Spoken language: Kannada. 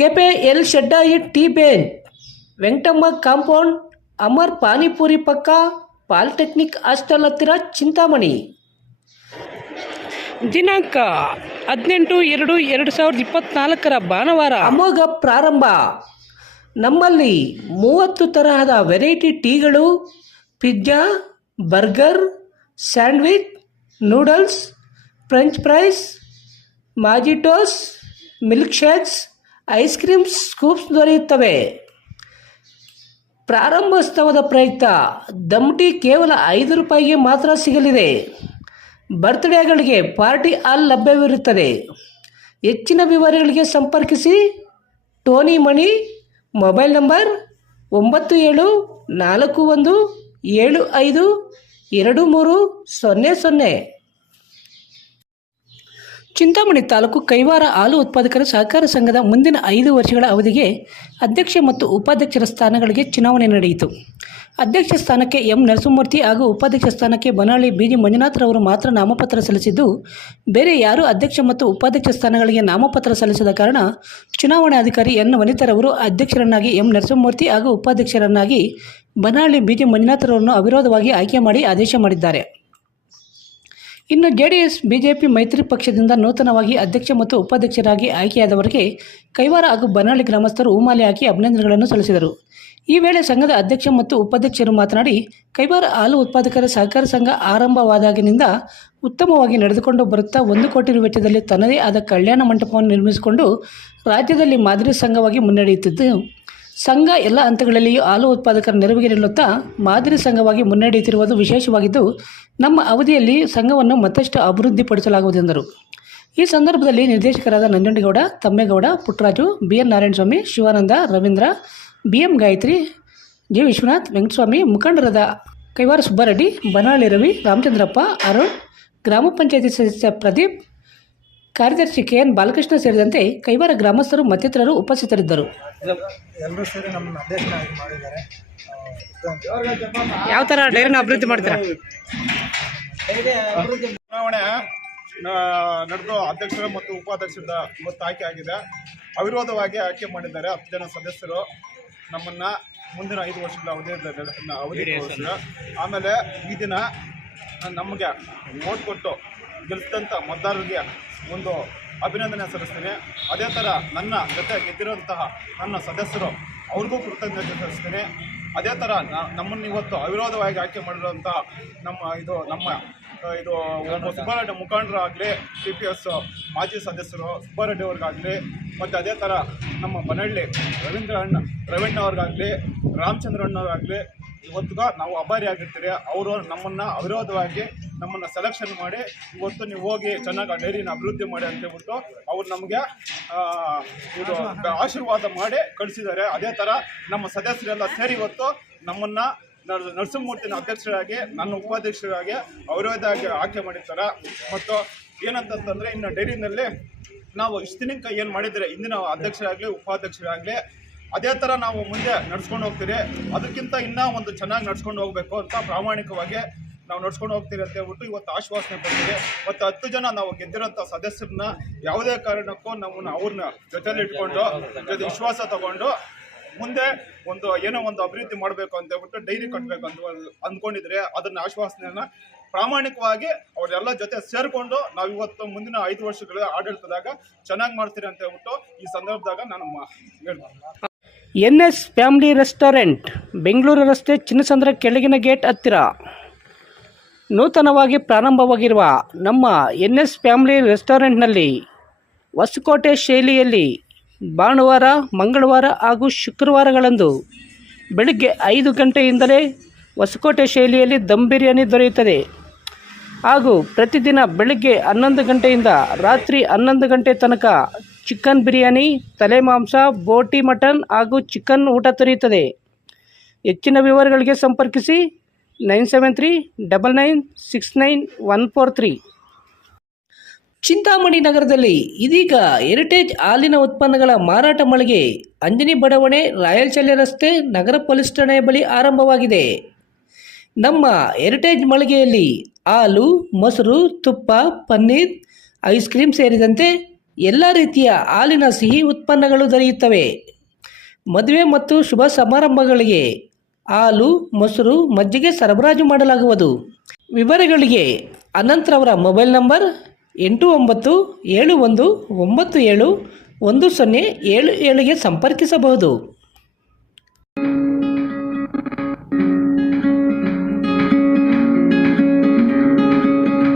ಕೆಪೆ ಎಲ್ ಶೆಡ್ಡಾಯಿ tea bench, Venkatamma compound, Amar panipuri ಪಕ್ಕ, ಪಾಲಿಟೆಕ್ನಿಕ್ ಹಾಸ್ಟೆಲ್ ಹತ್ತಿರ, ಚಿಂತಾಮಣಿ. ದಿನಾಂಕ 18/2/2024 ಭಾನುವಾರ ಅಮೋಘ ಪ್ರಾರಂಭ. ನಮ್ಮಲ್ಲಿ 30 ತರಹದ ವೆರೈಟಿ ಟೀಗಳು, pizza, burger, sandwich, noodles, French fries, mojitos, milk shakes, ice creams, scoops ದೊರೆಯುತ್ತವೆ. ಪ್ರಾರಂಭೋತ್ಸವದ ಪ್ರಯುಕ್ತ ದಮ್ ಟೀ ಕೇವಲ 5 ರೂಪಾಯಿಗೆ ಮಾತ್ರ ಸಿಗಲಿದೆ. ಬರ್ತ್ಡೇಗಳಿಗೆ ಪಾರ್ಟಿ ಹಾಲ್ ಲಭ್ಯವಿರುತ್ತದೆ. ಹೆಚ್ಚಿನ ವಿವರಗಳಿಗೆ ಸಂಪರ್ಕಿಸಿ ಟೋನಿ ಮಣಿ, ಮೊಬೈಲ್ ನಂಬರ್ 9741752300. ಚಿಂತಾಮಣಿ ತಾಲೂಕು ಕೈವಾರ ಹಾಲು ಉತ್ಪಾದಕರ ಸಹಕಾರ ಸಂಘದ ಮುಂದಿನ 5 ವರ್ಷಗಳ ಅವಧಿಗೆ ಅಧ್ಯಕ್ಷ ಮತ್ತು ಉಪಾಧ್ಯಕ್ಷರ ಸ್ಥಾನಗಳಿಗೆ ಚುನಾವಣೆ ನಡೆಯಿತು. ಅಧ್ಯಕ್ಷ ಸ್ಥಾನಕ್ಕೆ ಎಂ ನರಸಿಂಹಮೂರ್ತಿ ಹಾಗೂ ಉಪಾಧ್ಯಕ್ಷ ಸ್ಥಾನಕ್ಕೆ ಬನಹಳ್ಳಿ ಬಿ.ಜಿ. ಮಂಜುನಾಥರವರು ಮಾತ್ರ ನಾಮಪತ್ರ ಸಲ್ಲಿಸಿದ್ದು, ಬೇರೆ ಯಾರೂ ಅಧ್ಯಕ್ಷ ಮತ್ತು ಉಪಾಧ್ಯಕ್ಷ ಸ್ಥಾನಗಳಿಗೆ ನಾಮಪತ್ರ ಸಲ್ಲಿಸದ ಕಾರಣ ಚುನಾವಣಾಧಿಕಾರಿ ಎನ್ ವನಿತಾರವರು ಅಧ್ಯಕ್ಷರನ್ನಾಗಿ ಎಂ ನರಸಿಂಹಮೂರ್ತಿ ಹಾಗೂ ಉಪಾಧ್ಯಕ್ಷರನ್ನಾಗಿ ಬನಹಳ್ಳಿ ಬಿ.ಜಿ. ಮಂಜುನಾಥರವರನ್ನು ಅವಿರೋಧವಾಗಿ ಆಯ್ಕೆ ಮಾಡಿ ಆದೇಶ ಮಾಡಿದ್ದಾರೆ. ಇನ್ನು ಜೆಡಿಎಸ್ ಬಿಜೆಪಿ ಮೈತ್ರಿ ಪಕ್ಷದಿಂದ ನೂತನವಾಗಿ ಅಧ್ಯಕ್ಷ ಮತ್ತು ಉಪಾಧ್ಯಕ್ಷರಾಗಿ ಆಯ್ಕೆಯಾದವರಿಗೆ ಕೈವಾರ ಹಾಗೂ ಬನಹಳ್ಳಿ ಗ್ರಾಮಸ್ಥರು ಹೂಮಾಲೆ ಹಾಕಿ ಅಭಿನಂದನೆಗಳನ್ನು ಸಲ್ಲಿಸಿದರು. ಈ ವೇಳೆ ಸಂಘದ ಅಧ್ಯಕ್ಷ ಮತ್ತು ಉಪಾಧ್ಯಕ್ಷರು ಮಾತನಾಡಿ, ಕೈವಾರ ಹಾಲು ಉತ್ಪಾದಕರ ಸಹಕಾರ ಸಂಘ ಆರಂಭವಾದಾಗಿನಿಂದ ಉತ್ತಮವಾಗಿ ನಡೆದುಕೊಂಡು ಬರುತ್ತಾ 1 ಕೋಟಿ ರು ವೆಚ್ಚದಲ್ಲಿ ತನ್ನದೇ ಆದ ಕಲ್ಯಾಣ ಮಂಟಪವನ್ನು ನಿರ್ಮಿಸಿಕೊಂಡು ರಾಜ್ಯದಲ್ಲಿ ಮಾದರಿ ಸಂಘವಾಗಿ ಮುನ್ನಡೆಯುತ್ತಿದ್ದು, ಸಂಘ ಎಲ್ಲ ಹಂತಗಳಲ್ಲಿಯೂ ಹಾಲು ಉತ್ಪಾದಕರ ನೆರವಿಗೆ ನಿಲ್ಲುತ್ತಾ ಮಾದರಿ ಸಂಘವಾಗಿ ಮುನ್ನಡೆಯುತ್ತಿರುವುದು ವಿಶೇಷವಾಗಿದ್ದು, ನಮ್ಮ ಅವಧಿಯಲ್ಲಿ ಸಂಘವನ್ನು ಮತ್ತಷ್ಟು ಅಭಿವೃದ್ಧಿಪಡಿಸಲಾಗುವುದೆಂದರು. ಈ ಸಂದರ್ಭದಲ್ಲಿ ನಿರ್ದೇಶಕರಾದ Nanjundegowda, Thammegowda, Puttaraju, B N. Narayanaswamy, Shivananda, Ravindra, B M. Gayathri, G. Vishwanath, Venkataswamy, ಮುಖಂಡರಾದ ಕೈವಾರ ಸುಬ್ಬಾರೆಡ್ಡಿ, ಬನಹಳ್ಳಿ ರವಿ, ರಾಮಚಂದ್ರಪ್ಪ, ಅರುಣ್, ಗ್ರಾಮ ಪಂಚಾಯತಿ ಸದಸ್ಯ ಪ್ರದೀಪ್, ಕಾರ್ಯದರ್ಶಿ ಕೆ.ಎನ್. ಬಾಲಕೃಷ್ಣ ಸೇರಿದಂತೆ ಕೈವಾರ ಗ್ರಾಮಸ್ಥರು ಮತ್ತಿತರರು ಉಪಸ್ಥಿತರಿದ್ದರು. ಎಲ್ಲರೂ ಸೇರಿ ನಮ್ಮನ್ನು ಅಧ್ಯಕ್ಷನಾಗಿ ಮಾಡಿದ್ದಾರೆ. ಯಾವ ಥರ ಡೈರಿನ ಅಭಿವೃದ್ಧಿ ಮಾಡ್ತಾರೆ? ಚುನಾವಣೆ ನಡೆದು ಅಧ್ಯಕ್ಷರು ಮತ್ತು ಉಪಾಧ್ಯಕ್ಷರಿಂದ ಇವತ್ತು ಆಯ್ಕೆ ಆಗಿದೆ. ಅವಿರೋಧವಾಗಿ ಆಯ್ಕೆ ಮಾಡಿದ್ದಾರೆ 10 ಜನ ಸದಸ್ಯರು. ನಮ್ಮನ್ನು ಮುಂದಿನ 5 ವರ್ಷಗಳ ಅವಧಿ ತೋರಿಸಿದ್ರು. ಆಮೇಲೆ ಈ ದಿನ ನಮಗೆ ವೋಟ್ ಕೊಟ್ಟು ಗೆಲ್ಲಿಸಿದಂಥ ಮತದಾರರಿಗೆ ಒಂದು ಅಭಿನಂದನೆ ಸಲ್ಲಿಸ್ತೀನಿ. ಅದೇ ಥರ ನನ್ನ ಜೊತೆ ಗೆದ್ದಿರುವಂತಹ ನನ್ನ ಸದಸ್ಯರು ಅವ್ರಿಗೂ ಕೃತಜ್ಞತೆ ಸಲ್ಲಿಸ್ತೀನಿ. ಅದೇ ಥರ ನಮ್ಮನ್ನು ಇವತ್ತು ಅವಿರೋಧವಾಗಿ ಆಯ್ಕೆ ಮಾಡಿರುವಂತಹ ನಮ್ಮ ಸುಬ್ಬಾರೆಡ್ಡಿ ಮುಖಂಡರಾಗಲಿ, TPS ಮಾಜಿ ಸದಸ್ಯರು ಸುಬ್ಬಾರೆಡ್ಡಿ ಅವ್ರಿಗಾಗಲಿ, ಮತ್ತು ಅದೇ ಥರ ನಮ್ಮ ಬನಹಳ್ಳಿ ರವೀಣ್ಣವ್ರಿಗಾಗಲಿ, ರಾಮಚಂದ್ರಣ್ಣವ್ರಾಗಲಿ ಇವತ್ತಿಗೂ ನಾವು ಆಭಾರಿಯಾಗಿರ್ತೀರಿ. ಅವರು ನಮ್ಮನ್ನು ಅವಿರೋಧವಾಗಿ ನಮ್ಮನ್ನು ಸೆಲೆಕ್ಷನ್ ಮಾಡಿ ಇವತ್ತು ನೀವು ಹೋಗಿ ಚೆನ್ನಾಗಿ ಡೈರಿನ ಅಭಿವೃದ್ಧಿ ಮಾಡಿ ಅಂತ ಹೇಳ್ಬಿಟ್ಟು ಅವ್ರು ನಮಗೆ ಇದು ಆಶೀರ್ವಾದ ಮಾಡಿ ಕಳಿಸಿದ್ದಾರೆ. ಅದೇ ಥರ ನಮ್ಮ ಸದಸ್ಯರೆಲ್ಲ ಸೇರಿ ಇವತ್ತು ನಮ್ಮನ್ನು ನರಸಿಂಹಮೂರ್ತಿನ ಅಧ್ಯಕ್ಷರಾಗಿ, ನನ್ನ ಉಪಾಧ್ಯಕ್ಷರಾಗಿ ಅವಿರೋಧವಾಗಿ ಆಯ್ಕೆ ಮಾಡಿದ್ದಾರೆ. ಮತ್ತು ಏನಂತಂದರೆ, ಇನ್ನು ಡೈರಿನಲ್ಲಿ ನಾವು ಇಷ್ಟು ದಿನಕ್ಕೆ ಏನು ಮಾಡಿದರೆ ಇಂದಿನ ಅಧ್ಯಕ್ಷರಾಗಲಿ ಉಪಾಧ್ಯಕ್ಷರಾಗಲಿ ಅದೇ ಥರ ನಾವು ಮುಂದೆ ನಡ್ಸ್ಕೊಂಡು ಹೋಗ್ತೀರಿ. ಅದಕ್ಕಿಂತ ಇನ್ನೂ ಒಂದು ಚೆನ್ನಾಗಿ ನಡ್ಸ್ಕೊಂಡು ಹೋಗಬೇಕು ಅಂತ ಪ್ರಾಮಾಣಿಕವಾಗಿ ನಾವು ನಡ್ಸ್ಕೊಂಡು ಹೋಗ್ತೀರಿ ಅಂತ ಹೇಳ್ಬಿಟ್ಟು ಇವತ್ತು ಆಶ್ವಾಸನೆ ಕೊಡ್ತೀವಿ. ಮತ್ತು 10 ಜನ ನಾವು ಗೆದ್ದಿರೋಂಥ ಸದಸ್ಯರನ್ನ ಯಾವುದೇ ಕಾರಣಕ್ಕೂ ಅವ್ರನ್ನ ಜೊತೆಲಿ ಇಟ್ಕೊಂಡು ವಿಶ್ವಾಸ ತಗೊಂಡು ಮುಂದೆ ಏನೋ ಒಂದು ಅಭಿವೃದ್ಧಿ ಮಾಡಬೇಕು ಅಂತ ಹೇಳ್ಬಿಟ್ಟು ಡೈರಿ ಕಟ್ಟಬೇಕು ಅಂತ ಅಂದ್ಕೊಂಡಿದ್ರೆ ಅದನ್ನ ಆಶ್ವಾಸನೆಯನ್ನ ಪ್ರಾಮಾಣಿಕವಾಗಿ ಅವರೆಲ್ಲ ಜೊತೆ ಸೇರಿಕೊಂಡು ನಾವು ಇವತ್ತು ಮುಂದಿನ 5 ವರ್ಷಗಳ ಆಡಳಿತದಾಗ ಚೆನ್ನಾಗಿ ಮಾಡ್ತೀರಿ ಅಂತ ಹೇಳ್ಬಿಟ್ಟು ಈ ಸಂದರ್ಭದಾಗ ನಾನು ಹೇಳ್ತೀನಿ. NS ಫ್ಯಾಮಿಲಿ ರೆಸ್ಟೋರೆಂಟ್, ಬೆಂಗಳೂರು ರಸ್ತೆ, ಚಿನ್ನಸಂದ್ರ ಕೆಳಗಿನ ಗೇಟ್ ಹತ್ತಿರ ನೂತನವಾಗಿ ಪ್ರಾರಂಭವಾಗಿರುವ ನಮ್ಮ NS ಫ್ಯಾಮಿಲಿ ರೆಸ್ಟೋರೆಂಟ್ನಲ್ಲಿ ಹೊಸಕೋಟೆ ಶೈಲಿಯಲ್ಲಿ ಭಾನುವಾರ, ಮಂಗಳವಾರ ಹಾಗೂ ಶುಕ್ರವಾರಗಳಂದು ಬೆಳಗ್ಗೆ 5 ಗಂಟೆಯಿಂದಲೇ ಹೊಸಕೋಟೆ ಶೈಲಿಯಲ್ಲಿ ದಮ್ ಬಿರಿಯಾನಿ ದೊರೆಯುತ್ತದೆ. ಹಾಗೂ ಪ್ರತಿದಿನ ಬೆಳಗ್ಗೆ 11 ಗಂಟೆಯಿಂದ ರಾತ್ರಿ 11 ಗಂಟೆ ತನಕ ಚಿಕನ್ ಬಿರಿಯಾನಿ, ತಲೆ ಮಾಂಸ, ಬೋಟಿ ಮಟನ್ ಹಾಗೂ ಚಿಕನ್ ಊಟ ದೊರೆಯುತ್ತದೆ. ಹೆಚ್ಚಿನ ವಿವರಗಳಿಗೆ ಸಂಪರ್ಕಿಸಿ 9739969143. ಚಿಂತಾಮಣಿ ನಗರದಲ್ಲಿ ಇದೀಗ ಹೆರಿಟೇಜ್ ಹಾಲಿನ ಉತ್ಪನ್ನಗಳ ಮಾರಾಟ ಮಳಿಗೆ ಅಂಜನಿ ಬಡಾವಣೆ, ರಾಯಲ್ ಚಲ್ಲೆ ರಸ್ತೆ, ನಗರ ಪೊಲೀಸ್ ಠಾಣೆಯ ಬಳಿ ಆರಂಭವಾಗಿದೆ. ನಮ್ಮ ಹೆರಿಟೇಜ್ ಮಳಿಗೆಯಲ್ಲಿ ಹಾಲು, ಮೊಸರು, ತುಪ್ಪ, ಪನ್ನೀರ್, ಐಸ್ ಕ್ರೀಮ್ ಸೇರಿದಂತೆ ಎಲ್ಲ ರೀತಿಯ ಹಾಲಿನ ಸಿಹಿ ಉತ್ಪನ್ನಗಳು ದೊರೆಯುತ್ತವೆ. ಮದುವೆ ಮತ್ತು ಶುಭ ಸಮಾರಂಭಗಳಿಗೆ ಹಾಲು, ಮೊಸರು, ಮಜ್ಜಿಗೆ ಸರಬರಾಜು ಮಾಡಲಾಗುವುದು. ವಿವರಗಳಿಗೆ ಅನಂತ್ರವರ ಮೊಬೈಲ್ ನಂಬರ್ 8971971077ಗೆ ಸಂಪರ್ಕಿಸಬಹುದು.